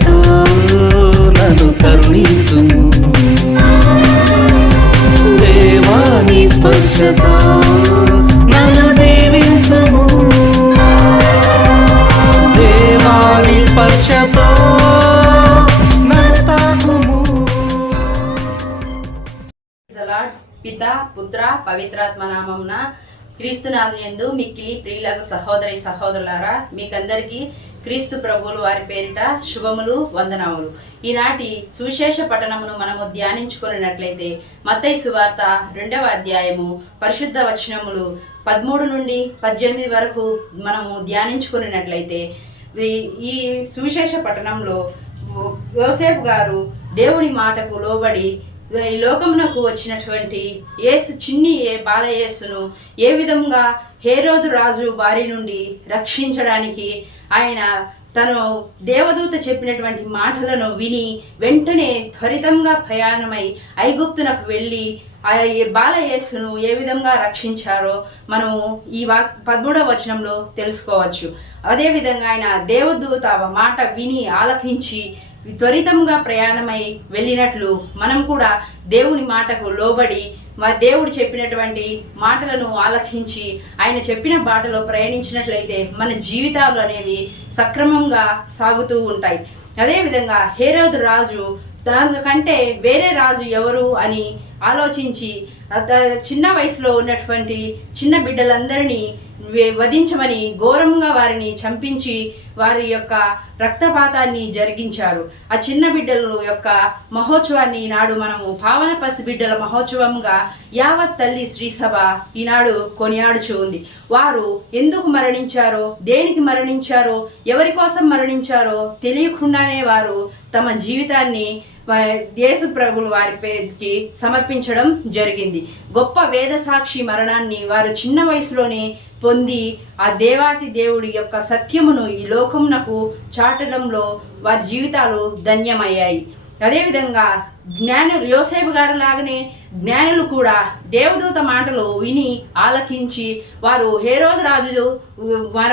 కృపతో పిత పుత్ర పవిత్రాత్మ నామంన క్రీస్తునాథుని ఎందు మిక్కిలి ప్రియులకు సహోదరి సహోదరులారా మీకందరికీ క్రీస్తు ప్రభువులు వారి పేరిట శుభములు వందనములు. ఈనాటి సువిశేష పట్టణమును మనము ధ్యానించుకున్నట్లయితే మత్తై సువార్త రెండవ అధ్యాయము పరిశుద్ధ వచనములు పదమూడు నుండి పద్దెనిమిది వరకు మనము ధ్యానించుకున్నట్లయితే ఈ- ఈ సువిశేష పట్టణంలో యోసేపు గారు దేవుని మాటకు లోబడి ఈ లోకమునకు వచ్చినటువంటి యేసు చిన్ని ఏ బాలయేసును ఏ విధంగా హేరోదు రాజు బారి నుండి రక్షించడానికి ఆయన తను దేవదూత చెప్పినటువంటి మాటలను విని వెంటనే త్వరితంగా ప్రయాణమై ఐగుప్తునకు వెళ్ళి ఆ బాలయేసును ఏ విధంగా రక్షించారో మనము ఈ వా పదమూడవ వచనంలో తెలుసుకోవచ్చు. అదేవిధంగా ఆయన దేవదూత మాట విని ఆలకించి త్వరితంగా ప్రయాణమై వెళ్ళినట్లు మనం కూడా దేవుని మాటకు లోబడి మా దేవుడు చెప్పినటువంటి మాటలను ఆలకించి ఆయన చెప్పిన బాటలో ప్రయాణించినట్లయితే మన జీవితాలు అనేవి సక్రమంగా సాగుతూ ఉంటాయి. అదేవిధంగా హేరోదు రాజు దానికంటే వేరే రాజు ఎవరు అని ఆలోచించి చిన్న వయసులో ఉన్నటువంటి చిన్న బిడ్డలందరినీ వధించమని ఘోరంగా వారిని చంపించి వారి యొక్క రక్తపాతాన్ని జరిగించారు ఆ చిన్న బిడ్డల యొక్క మహోత్సవాన్ని ఈనాడు మనము పావన పసి బిడ్డల మహోత్సవంగా యావత్ తల్లి శ్రీసభ ఈనాడు కొనియాడుచు ఉంది. వారు ఎందుకు మరణించారో దేనికి మరణించారో ఎవరి కోసం మరణించారో తెలియకుండానే వారు తమ జీవితాన్ని వా- యేసు ప్రభులు వారి పేరుకి సమర్పించడం జరిగింది. గొప్ప వేద సాక్షి మరణాన్ని వారు చిన్న వయసులోనే పొంది ఆ దేవాతి దేవుడి యొక్క సత్యమును ఈ లోకమునకు చాటడంలో వారి జీవితాలు ధన్యమయ్యాయి. అదేవిధంగా జ్ఞానులు యోసేపు గారు లాగానే జ్ఞానులు కూడా దేవదూత మాటలు విని ఆలకించి వారు హేరోజు రాజు మర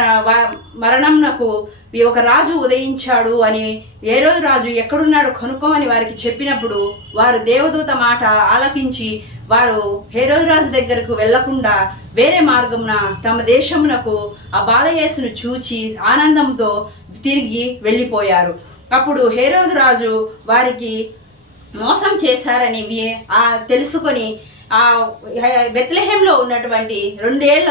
మరణంనకు ఈ ఒక రాజు ఉదయించాడు అని హేరోజు రాజు ఎక్కడున్నాడు కనుక్కోమని వారికి చెప్పినప్పుడు వారు దేవదూత మాట ఆలకించి వారు హేరోజు రాజు దగ్గరకు వెళ్ళకుండా వేరే మార్గమున తమ దేశమునకు ఆ బాలయేసును చూచి ఆనందంతో తిరిగి వెళ్ళిపోయారు. అప్పుడు హేరోదు రాజు వారికి మోసం చేశారని తెలుసుకొని ఆ బెత్లెహేంలో ఉన్నటువంటి రెండేళ్ళ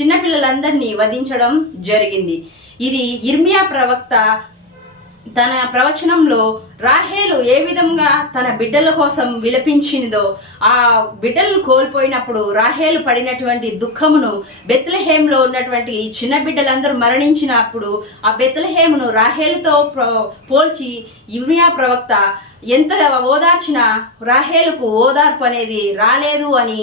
చిన్నపిల్లలందరినీ వధించడం జరిగింది. ఇది ఇర్మియా ప్రవక్త తన ప్రవచనంలో రాహేలు ఏ విధంగా తన బిడ్డల కోసం విలపించిందో ఆ బిడ్డలను కోల్పోయినప్పుడు రాహేలు పడినటువంటి దుఃఖమును బెత్లహేమ్లో ఉన్నటువంటి ఈ చిన్న బిడ్డలందరూ మరణించినప్పుడు ఆ బెత్లహేమును రాహేలుతో పోల్చి ఇర్మియా ప్రవక్త ఎంత ఓదార్చిన రాహేలుకు ఓదార్పు అనేది రాలేదు అని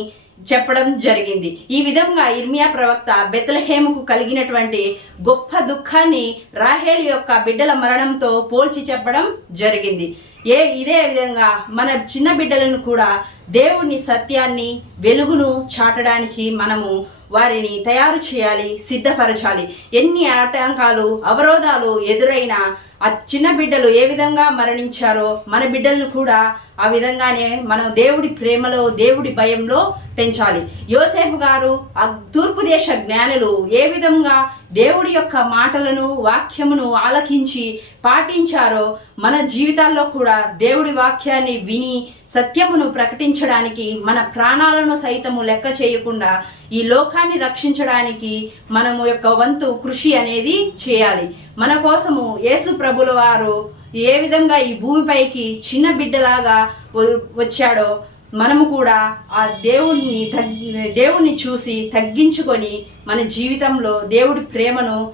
చెప్పడం జరిగింది. ఈ విధంగా ఇర్మియా ప్రవక్త బెత్లహేముకు కలిగినటువంటి గొప్ప దుఃఖాన్ని రాహేల్ యొక్క బిడ్డల మరణంతో పోల్చి చెప్పడం జరిగింది. ఏ ఇదే విధంగా మన చిన్న బిడ్డలను కూడా దేవుని సత్యాన్ని వెలుగును చాటడానికి మనము వారిని తయారు చేయాలి సిద్ధపరచాలి. ఎన్ని ఆటంకాలు అవరోధాలు ఎదురైనా ఆ చిన్న బిడ్డలు ఏ విధంగా మరణించారో మన బిడ్డలను కూడా ఆ విధంగానే మనం దేవుడి ప్రేమలో దేవుడి భయంలో పెంచాలి. యోసేపు గారు తూర్పు దేశ జ్ఞానులు ఏ విధంగా దేవుడి యొక్క మాటలను వాక్యమును ఆలకించి పాటించారో మన జీవితాల్లో కూడా దేవుడి వాక్యాన్ని విని సత్యమును ప్రకటించడానికి మన ప్రాణాలను సైతము లెక్క చేయకుండా ఈ లోకాన్ని రక్షించడానికి మనము యొక్క వంతు కృషి అనేది చేయాలి. మన కోసము యేసు ప్రభుల వారు ఏ విధంగా ఈ భూమిపైకి చిన్న బిడ్డలాగా వ- వచ్చాడో మనము కూడా ఆ దేవుణ్ణి తగ్ దేవుణ్ణి చూసి తగ్గించుకొని మన జీవితంలో దేవుడి ప్రేమను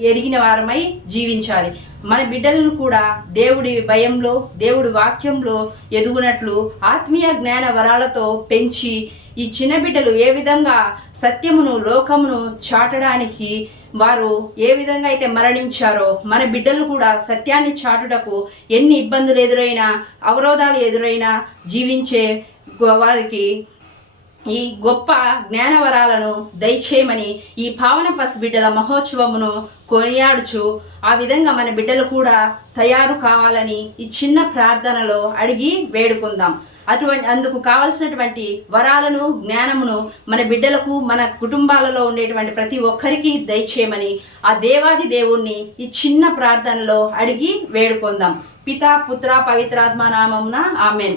ఎరిగిన వారమై జీవించాలి. మన బిడ్డలను కూడా దేవుడి భయంలో దేవుడి వాక్యంలో ఎదుగునట్లు ఆత్మీయ జ్ఞాన వరాలతో పెంచి ఈ చిన్న బిడ్డలు ఏ విధంగా సత్యమును లోకమును చాటడానికి వారు ఏ విధంగా అయితే మరణించారో మన బిడ్డలు కూడా సత్యాన్ని చాటుటకు ఎన్ని ఇబ్బందులు ఎదురైనా అవరోధాలు ఎదురైనా జీవించే వారికి ఈ గొప్ప జ్ఞానవరాలను దయచేయమని ఈ పావన పసిబిడ్డల మహోత్సవమును కొనియాడుచు ఆ విధంగా మన బిడ్డలు కూడా తయారు కావాలని ఈ చిన్న ప్రార్థనలో అడిగి వేడుకుందాం. అటువంటి అందుకు కావలసినటువంటి వరాలను జ్ఞానమును మన బిడ్డలకు మన కుటుంబాలలో ఉండేటువంటి ప్రతి ఒక్కరికి దయచేయమని ఆ దేవాది దేవుణ్ణి ఈ చిన్న ప్రార్థనలో అడిగి వేడుకుందాం. పితా పుత్ర పవిత్రాత్మ నామమున ఆమెన్.